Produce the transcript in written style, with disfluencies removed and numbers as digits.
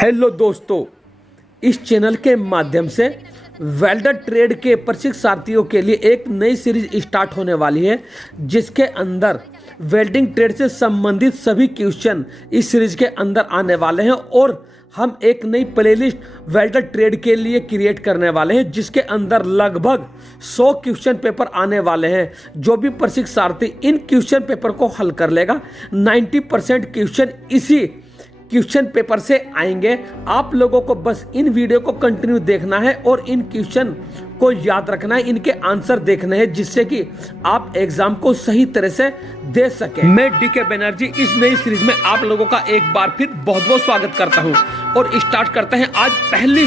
Hello दोस्तों, इस channel के माध्यम से वेल्डर ट्रेड के प्रशिक्षार्थियों के लिए एक नई सीरीज स्टार्ट होने वाली है, जिसके अंदर वेल्डिंग ट्रेड से संबंधित सभी क्वेश्चन इस सीरीज के अंदर आने वाले हैं। और हम एक नई प्लेलिस्ट वेल्डर ट्रेड के लिए क्रिएट करने वाले हैं, जिसके अंदर लगभग 100 क्वेश्चन पेपर आने वाले हैं। जो भी प्रशिक्षार्थी इन क्वेश्चन पेपर को हल कर लेगा, 90% क्वेश्चन इसी क्वेश्चन पेपर से आएंगे। आप लोगों को बस इन वीडियो को कंटिन्यू देखना है और इन क्वेश्चन को याद रखना है, इनके आंसर देखने हैं, जिससे कि आप एग्जाम को सही तरह से दे सकें। मैं डीके बनर्जी इस नई सीरीज में आप लोगों का एक बार फिर बहुत बहुत स्वागत करता हूं और स्टार्ट करते हैं आज पहली